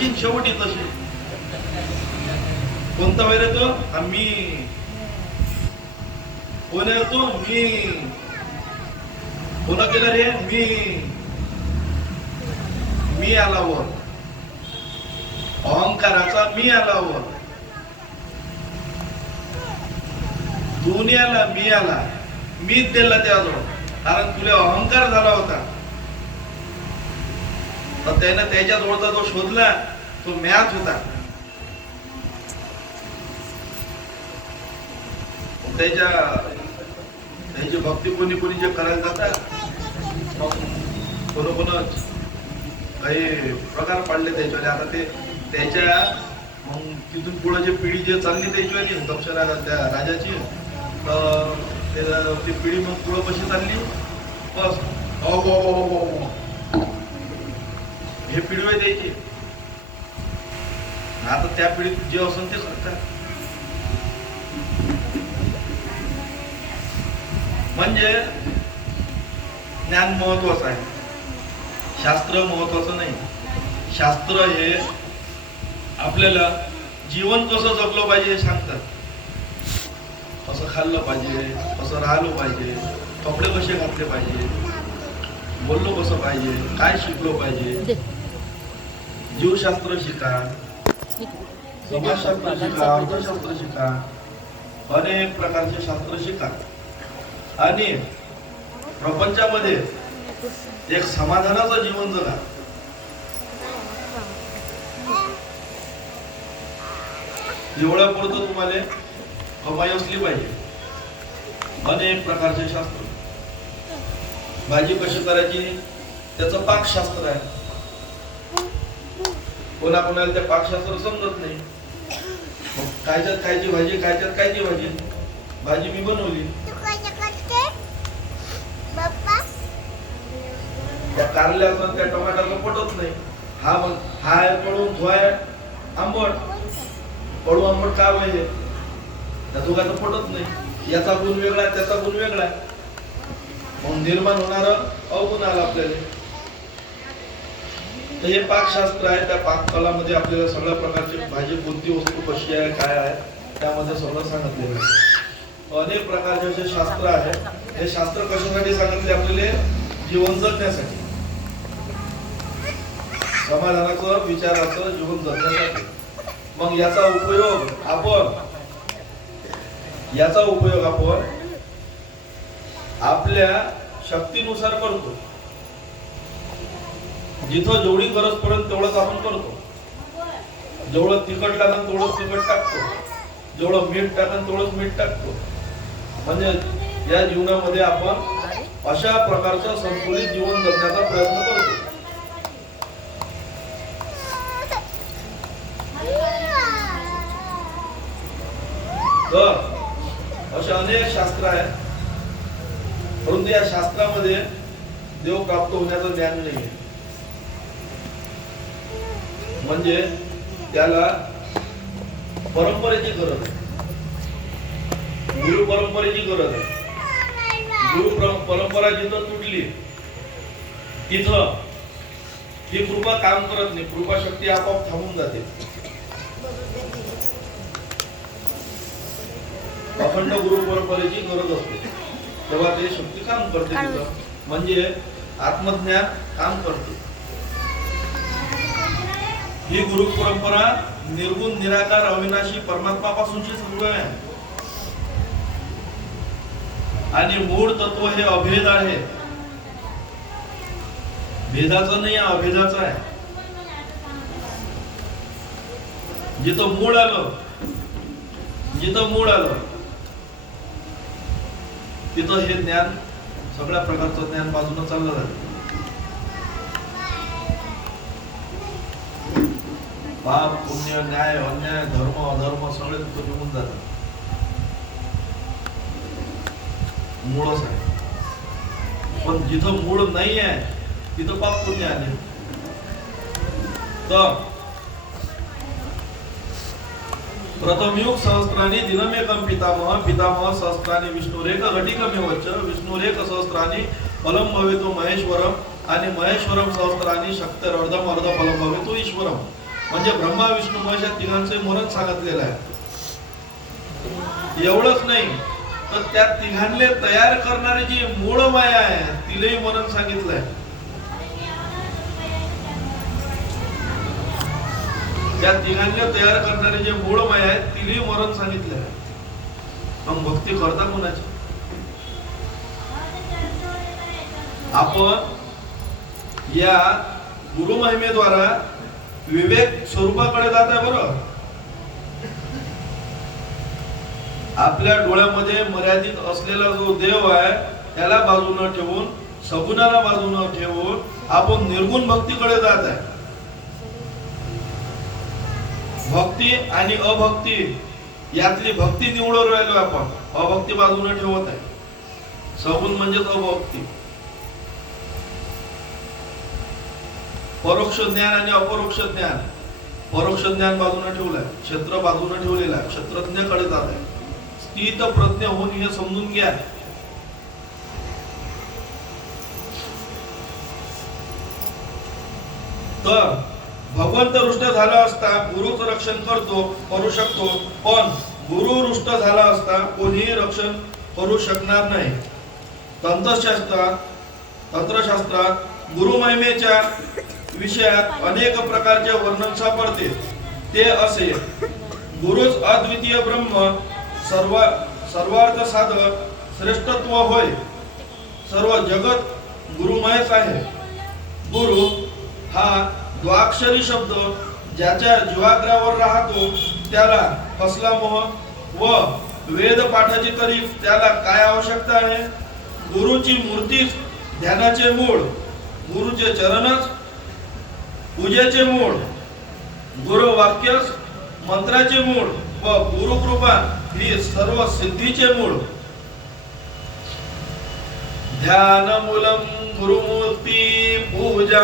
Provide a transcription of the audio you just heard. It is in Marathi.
जशी शेवटी तशी. कोणता वैर येतो? मी कोण येतो? कोण केलं रे? मी आला वर. अहंकाराचा मी आला वर. तू नाही आला, मी आला. मीच दिला त्याजवळ, कारण तुला अहंकार झाला होता. तर त्यानं त्याच्याजवळचा जो शोधला तो म्याच होता. त्याची भक्ती कोणी कोणी जे करायला जातात, मग कोण काही प्रकार पडले त्याच्यावर. आता ते त्याच्या मग तिथून पुढे जे पिढी जे चालली त्याच्यावाली दक्षिणा त्या राजाची, तर ती पिढी मग पुढं कशी चालली, बस हे पिढी आहे द्यायची. आता त्या पिढीत जे असेल ते सरकार. म्हणजे ज्ञान महत्वाचं आहे, शास्त्र महत्वाचं नाही. शास्त्र हे आपल्याला जीवन कसं जगलं पाहिजे हे सांगतात. कसं खाल्लं पाहिजे, कसं राहिलं पाहिजे, कपडे कसे घातले पाहिजे, बोललो कसं पाहिजे, काय शिकलो पाहिजे. जीवशास्त्र शिका, समाजशास्त्र शिका, अर्थशास्त्र शिका, अनेक प्रकारचे शास्त्र शिका. आणि प्रपंचामध्ये एक समाधानाचं जीवन जगा. एवढ्यापुरतं तुम्हाला कमाई असली पाहिजे. अनेक प्रकारचे शास्त्र. भाजी कशी करायची त्याचं पाकशास्त्र आहे. कोणाकोणाला त्या पाकशास्त्र समजत नाही. कायच्यात कायची भाजी, कायच्यात कायची भाजी. भाजी मी बनवली, त्या कारल्याचं त्या टोमॅटोचं पटत नाही. हा आहे पळून, तो आहे आंबट. पळू आंबट का पाहिजे, त्या दोघांचं पटत नाही. याचा गुण वेगळा, त्याचा गुण वेगळा. मग निर्माण होणार अवगुण आला आपल्याला. तर हे पाकशास्त्र आहे. त्या पाककलामध्ये आपल्याला सगळ्या प्रकारची भाजी, कोणती वस्तू कशी आहे, काय आहे, त्यामध्ये सगळं सांगितलेलं आहे. अनेक प्रकारचे असे शास्त्र आहे. हे शास्त्र कशासाठी सांगितले आपल्याला? जीवन जगण्यासाठी, समाधानाचं, विचाराचं जीवन जगण्यासाठी. मग याचा उपयोग आपण आपल्या शक्तीनुसार करतो. जिथं जेवढी गरज पडेल तेवढंच आपण करतो. जेवढं तिखट लागेल तेवढंच तिखट टाकतो, जेवढं मीठ टाकेल तेवढंच मीठ टाकतो. म्हणजे या जीवनामध्ये आपण अशा प्रकारचं संतुलित जीवन जगण्याचा प्रयत्न करतो. तर असे अनेक शास्त्र आहेत, परंतु या शास्त्रामध्ये देव प्राप्त होण्याचं ज्ञान नाही. म्हणजे त्याला परंपरेची गरज आहे, गुरु परंपरेची गरज आहे. गुरु परंपरा जिथं तुटली तिथं ही कृपा काम करत नाही. कृपा शक्ती आपोआप थांबून जाते. अखंड गुरु परंपरेची गरज असते, तेव्हा ते शक्ती काम करते तिथं. म्हणजे आत्मज्ञान काम करते. ही गुरु परंपरा निर्गुण, निराकार, अविनाशी परमात्मापासूनची सुरू आहे. आणि मूळ तत्व हे अभेद आहे. भेदाचं नाही, अभेदाचं आहे. जिथं मूळ आलं तिथं हे ज्ञान, सगळ्या प्रकारचं ज्ञान बाजूला चाललं जातं. पाप, पुण्य, न्याय, अन्याय, धर्म, अधर्म सगळे तिथं निघून जातात. मूळच आहे. पण जिथं मूळ नाही आहे तिथं पाप पुण्य आले. तर प्रथमयुग सहस्त्राणी दिनमेकं पितामह सहस्त्राणी विष्णुरेक घटिकमेवच विष्णुरेक सहस्त्राणी फलं भवेतो महेश्वरम आणि महेश्वरम सहस्त्राणी शक्तिरर्धम अर्ध फलं भवेतो ईश्वरम. म्हणजे ब्रह्मा विष्णू महेश या तिघांचे मरण सांगितलेलं आहे. एवढंच नाही तर त्या तिघांले तयार करणारी जी मूळ माया आहे तिलाही मरण सांगितलंय. त्या तिघांले तयार करणारे जे मूळ माया आहे तिलाही मरण सांगितलंय. मग भक्ती करता कोणाची? आपण या गुरु महिमेद्वारा विवेक स्वरूपाकडे जात आहे. बरं, आपल्या डोळ्यामध्ये मर्यादित असलेला जो देव आहे त्याला बाजूला ठेवून, सगुणाला बाजूला ठेवून आपण निर्गुण भक्तीकडे जात आहे. भक्ती आणि अभक्ती यातली भक्ती निवडून राहिलो आपण, अभक्ती बाजूला ठेवत आहे. सगुण म्हणजेच अभक्ती. परोक्ष ज्ञान आणि अपरोक्ष ज्ञान. परोक्ष ज्ञान बाजूला ठेवलाय, क्षेत्र बाजूला ठेवलेला आहे, क्षेत्रज्ञाकडे जात आहे. स्थित प्रज्ञ होऊन हे समजून घ्या. तर भगवंत रुष्ट झाला असता गुरुच रक्षण करू शकतो, पण गुरु रुष्ट झाला असता कोणीही रक्षण करू शकणार नाही. तंत्रशास्त्रात गुरु महिमेच्या विषयात अनेक प्रकारचे वर्णन सापडते. ते असे: गुरुच अद्वितीय ब्रह्म, सर्वार्थ साधक, श्रेष्ठत्व होय. सर्व जगत गुरुमयच आहे. गुरु हा द्वाक्षरी शब्द ज्याच्या जीवाग्रावर राहतो त्याला कसला मोह, व वेद पाठाची तरी त्याला काय आवश्यकता आहे? गुरुची मूर्तीच ध्यानाचे मूळ, गुरुचे चरणच पूजेचे मूळ, गुरु वाक्यच मंत्राचे मूळ, व गुरुकृपा ही सर्व सिद्धीचे मूळ. ध्यान मूलम गुरुमूर्ती पूजा